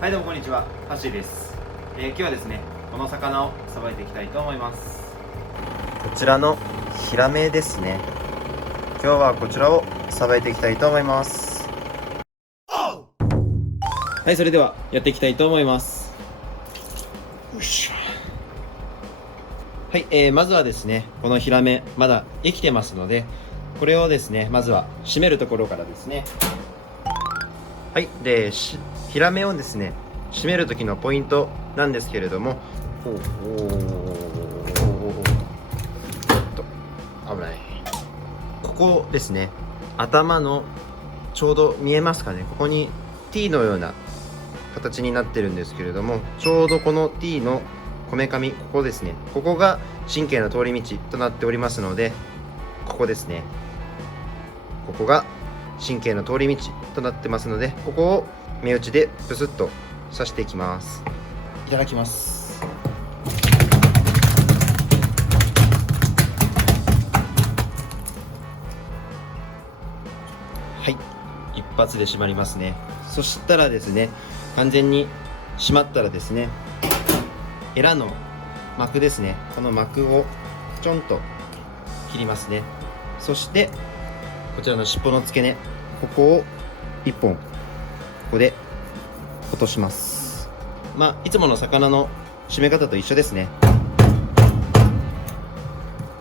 はいどうもこんにちは、ハッシーです。今日はですね、この魚をさばいていきたいと思います。こちらのヒラメですね。今日はこちらをさばいていきたいと思います。はい、それではやっていきたいと思います。よいしょ。はい、まずはですね、このヒラメまだ生きてますので、これをですね、まずは締めるところからですね。はい、でヒラメをですね締める時のポイントなんですけれども、危ない。ここですね、頭のちょうど見えますかね、ここに T のような形になってるんですけれども、ちょうどこの T のこめかみ、ここですね、ここが神経の通り道となっておりますので、ここですね、ここが神経の通り道となってますので、ここを目打ちでブスッと刺していきます。いただきます。はい、一発で締まりますね。そしたらですね、完全に締まったらですね、エラの膜ですね、この膜をちょんと切りますね。そしてこちらの尻尾の付け根、ここを1本ここで落とします。いつもの魚の締め方と一緒ですね。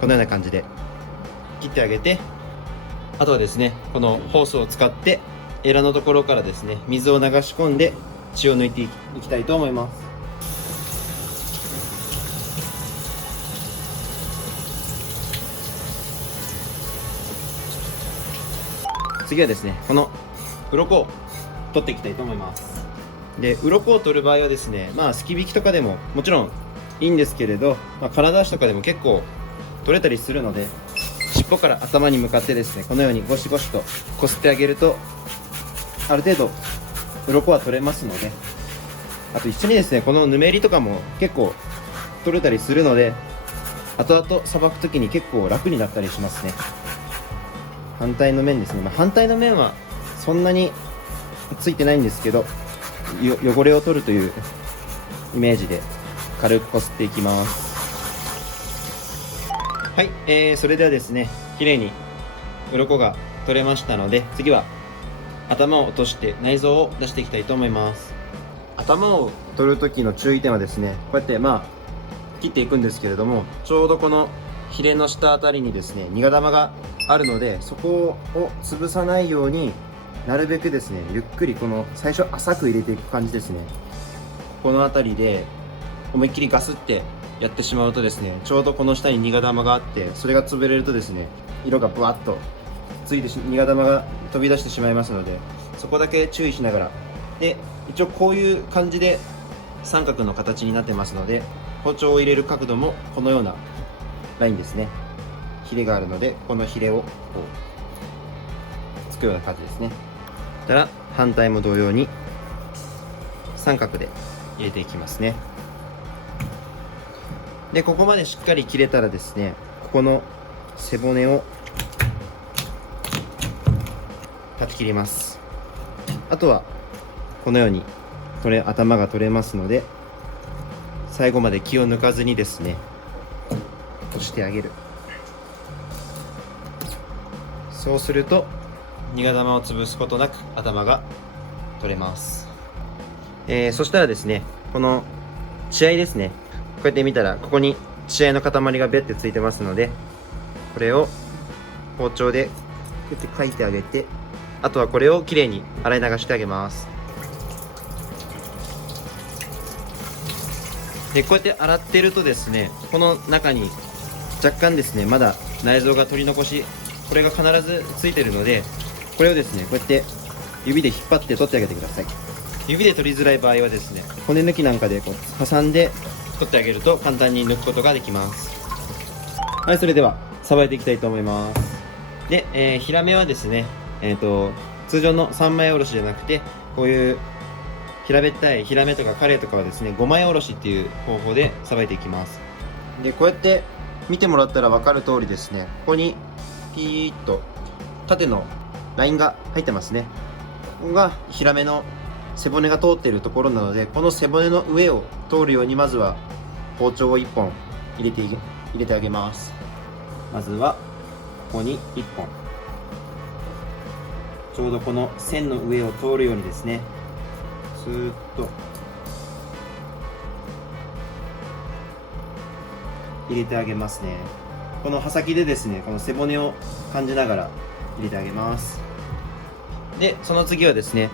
このような感じで切ってあげて、あとはですね、このホースを使ってエラのところからですね、水を流し込んで血を抜いていきたいと思います。次はですね、この鱗を取っていきたいと思います。で、鱗を取る場合はですね、すき引きとかでももちろんいいんですけれど、体足とかでも結構取れたりするので、尻尾から頭に向かってですね、このようにゴシゴシとこすってあげるとある程度鱗は取れますので、あと一緒にですね、このぬめりとかも結構取れたりするので、後々さばくときに結構楽になったりしますね。反対の面ですね、反対の面はそんなについてないんですけど、汚れを取るというイメージで軽くこすっていきます。はい、それではですね、綺麗に鱗が取れましたので、次は頭を落として内臓を出していきたいと思います。頭を取る時の注意点はですね、こうやって切っていくんですけれども、ちょうどこのヒレの下あたりにですね、ニガ玉があるので、そこを潰さないようになるべくですね、ゆっくりこの最初浅く入れていく感じですね。この辺りで思いっきりガスってやってしまうとですね、ちょうどこの下にニガ玉があって、それが潰れるとですね、色がブワッとついてニガ玉が飛び出してしまいますので、そこだけ注意しながら。で、一応こういう感じで三角の形になってますので、包丁を入れる角度もこのようなラインですね。ヒレがあるので、このヒレをこうつくような感じですね。たら反対も同様に三角で入れていきますね。で、ここまでしっかり切れたらですね、ここの背骨を断ち切ります。あとはこのように頭が取れますので、最後まで気を抜かずにですね、押してあげる。そうするとニガ玉を潰すことなく頭が取れます。そしたらですね、この血合いですね、こうやって見たらここに血合いの塊がベッてついてますので、これを包丁でこうやってかいてあげて、あとはこれをきれいに洗い流してあげます。で、こうやって洗ってるとですね、この中に若干ですね、まだ内臓が取り残し、これが必ずついてるので、これをですね、こうやって指で引っ張って取ってあげてください。指で取りづらい場合はですね、骨抜きなんかでこう挟んで取ってあげると簡単に抜くことができます。はい、それではさばいていきたいと思います。で、ヒラメはですね、通常の3枚おろしじゃなくて、こういう平べったいヒラメとかカレイとかはですね、5枚おろしっていう方法でさばいていきます。で、こうやって見てもらったら分かる通りですね、ここにピーッと縦のラインが入ってますね。ここがヒラメの背骨が通っているところなので、この背骨の上を通るようにまずは包丁を1本入れてあげます。まずはここに1本、ちょうどこの線の上を通るようにですね、スーッと入れてあげますね。この刃先でですね、この背骨を感じながら入れてあげます。で、その次はですね、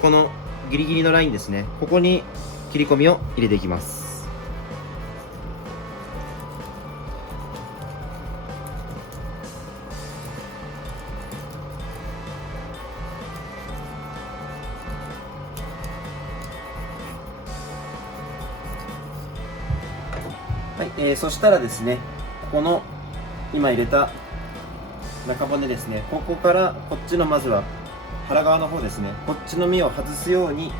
このギリギリのラインですね、ここに切り込みを入れていきます。はい、そしたらですね、ここの今入れた中骨ですね、ここからこっちのまずは腹側の方ですね、こっちの身を外すように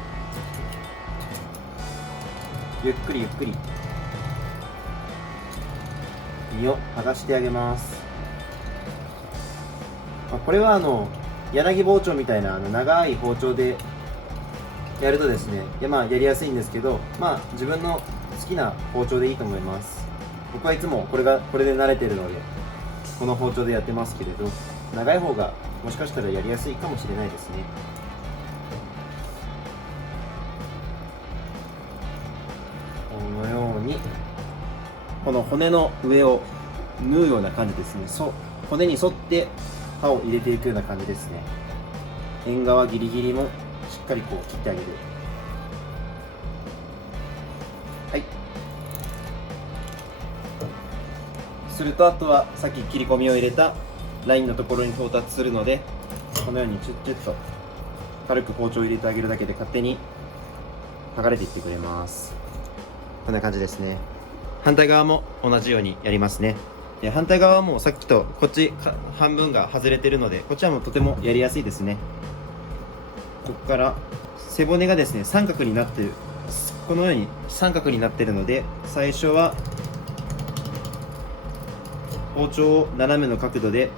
ゆっくりゆっくり身を剥がしてあげます。これは柳包丁みたいな長い包丁でやるとですね、やりやすいんですけど、自分の好きな包丁でいいと思います。僕はいつもこれで慣れてるのでこの包丁でやってますけれど、長い方がもしかしたらやりやすいかもしれないですね。このようにこの骨の上を縫うような感じですね。骨に沿って刃を入れていくような感じですね。縁側ギリギリもしっかりこう切ってあげる。はい。するとあとはさっき切り込みを入れたラインのところに到達するので、このようにチュッチュッと軽く包丁を入れてあげるだけで勝手に剥がれていってくれます。こんな感じですね。反対側も同じようにやりますね。で、反対側はもうさっきとこっち半分が外れてるので、こっちはもうとてもやりやすいですね。ここから背骨がですね三角になってる、このように三角になってるので、最初は包丁を斜めの角度で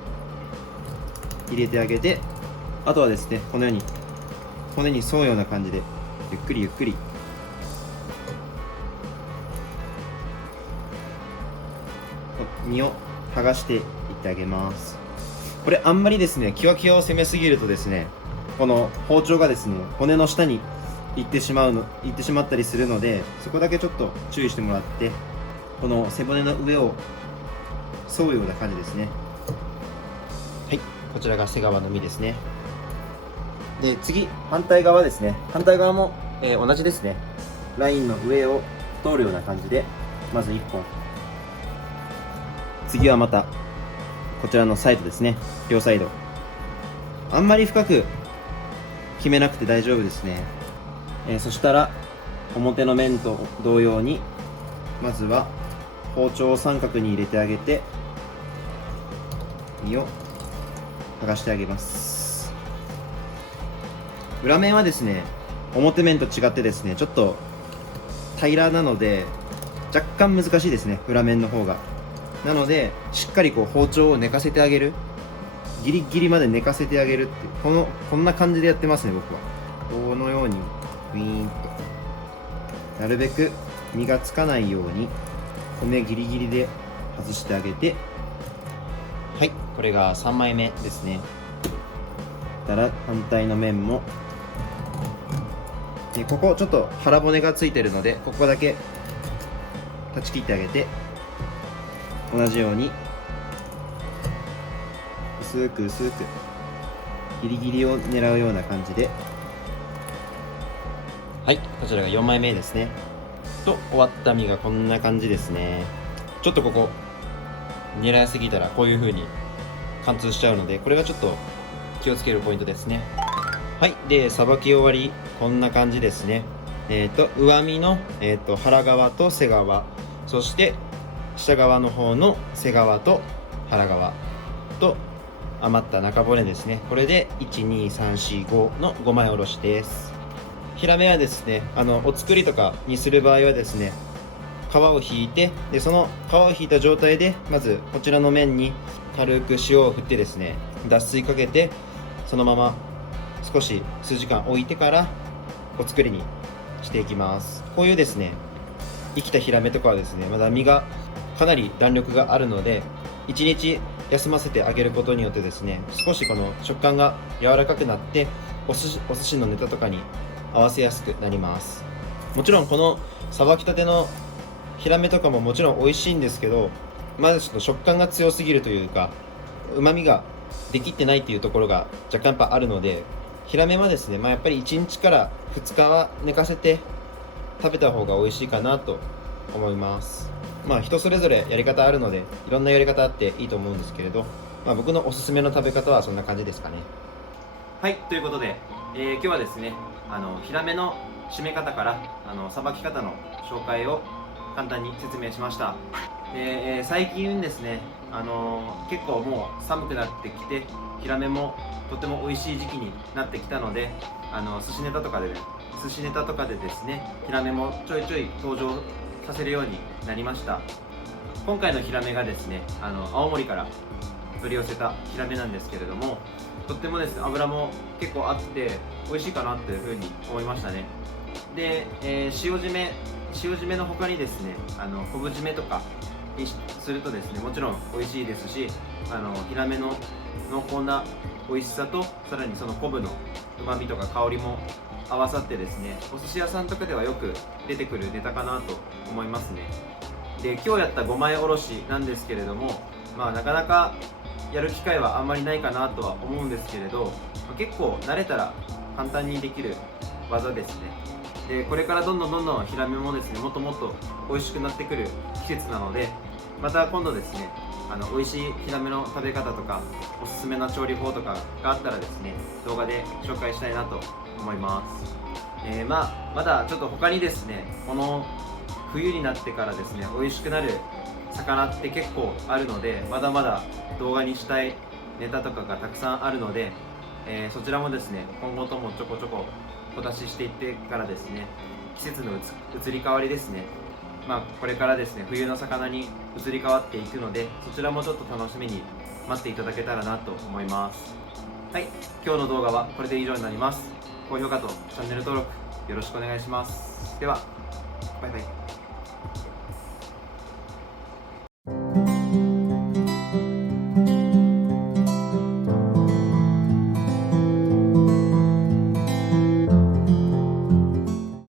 入れてあげて、あとはですねこのように骨に沿うような感じでゆっくりゆっくり身を剥がしていってあげます。これあんまりですねキワキワを攻めすぎるとですね、この包丁がですね骨の下に行ってしまったりするので、そこだけちょっと注意してもらって、この背骨の上を沿うような感じですね。はい、こちらが背側の身ですね。で、次反対側ですね。反対側も、同じですね。ラインの上を通るような感じでまず1本、次はまたこちらのサイドですね。両サイドあんまり深く決めなくて大丈夫ですね。そしたら表の面と同様にまずは包丁を三角に入れてあげて身を剥がしてあげます。裏面はですね表面と違ってですねちょっと平らなので若干難しいですね、裏面の方が。なのでしっかりこう包丁を寝かせてあげる、ギリギリまで寝かせてあげるっていう、こんな感じでやってますね僕は。このようにウィーンとなるべく身がつかないように骨ギリギリで外してあげて、はい、これが3枚目ですね。たら反対の面もで、ここちょっと腹骨がついてるのでここだけ断ち切ってあげて、同じように薄く薄くギリギリを狙うような感じで、はい、こちらが4枚目ですね。と終わった身がこんな感じですね。ちょっとここ狙いすぎたらこういう風に貫通しちゃうので、これがちょっと気をつけるポイントですね。はい、でさばき終わりこんな感じですね。上身の、腹側と背側、そして下側の方の背側と腹側と余った中骨ですね。これで12345の5枚おろしです。ヒラメはですねお作りとかにする場合はですね、皮を引いて、でその皮を引いた状態でまずこちらの面に軽く塩を振ってですね、脱水かけてそのまま少し数時間置いてからお作りにしていきます。こういうですね生きたヒラメとかはですねまだ身がかなり弾力があるので、1日休ませてあげることによってですね少しこの食感が柔らかくなってお寿司のネタとかに合わせやすくなります。もちろんこのさばきたてのヒラメとかももちろん美味しいんですけど、まだちょっと食感が強すぎるというかうまみができってないっていうところが若干やっぱあるので、ヒラメはですね、やっぱり1日から2日は寝かせて食べた方が美味しいかなと思います。人それぞれやり方あるのでいろんなやり方あっていいと思うんですけれど、僕のおすすめの食べ方はそんな感じですかね。はい、ということで、今日はですねヒラメの締め方からさばき方の紹介を簡単に説明しました。最近ですね結構もう寒くなってきてヒラメもとても美味しい時期になってきたので寿司ネタとかでですねヒラメもちょいちょい登場させるようになりました。今回のヒラメがですね青森から取り寄せたヒラメなんですけれども、とってもですね脂も結構あって美味しいかなっていうふうに思いましたね。で、塩締めの他にですね昆布締めとかにするとですねもちろん美味しいですし、ヒラメの濃厚な美味しさとさらにその昆布のうまみとか香りも合わさってですねお寿司屋さんとかではよく出てくるネタかなと思いますね。で今日やった5枚おろしなんですけれども、なかなかやる機会はあんまりないかなとは思うんですけれど、結構慣れたら簡単にできる技ですね。でこれからどんどんヒラメもですねもっともっと美味しくなってくる季節なので、また今度ですね美味しいヒラメの食べ方とかおすすめの調理法とかがあったらですね動画で紹介したいなと思います。まだちょっと他にですねこの冬になってからですね美味しくなる魚って結構あるので、まだまだ動画にしたいネタとかがたくさんあるので、そちらもですね今後ともちょこちょこお出ししていってからですね季節の移り変わりですね、これからですね冬の魚に移り変わっていくので、そちらもちょっと楽しみに待っていただけたらなと思います。はい、今日の動画はこれで以上になります。高評価とチャンネル登録よろしくお願いします。ではバイバイ。